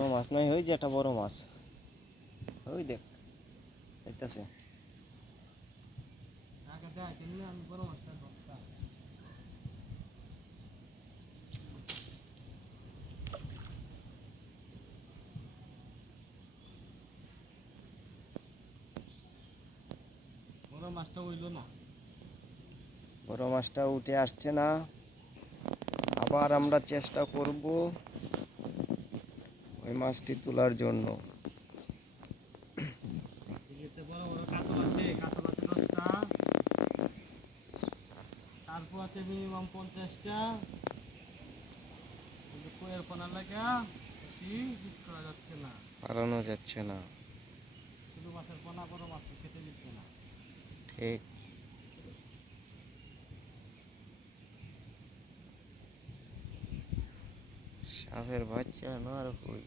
বড় মাছ নয়, ওই যে একটা বড় মাছ, ওই দেখ দেখতেছে। বড় মাছটা হইল না। বড় মাছটা উঠে আসছে না। আবার আমরা চেষ্টা করব ওই মাছটি তোলার জন্য। এতে বড় বড় কাতল আছে, কাতল আছে 10টা, তারপর আছে মিনিমাম 50টা। কিন্তু কোয়ের পোনা লাগা বেশি হিট করা যাচ্ছে না, হারানো যাচ্ছে না। শুধু মাছের পোনা, বড় মাছ তো খেতে দিচ্ছে না। ঠিক। সাপের বাচ্চা না আর কই।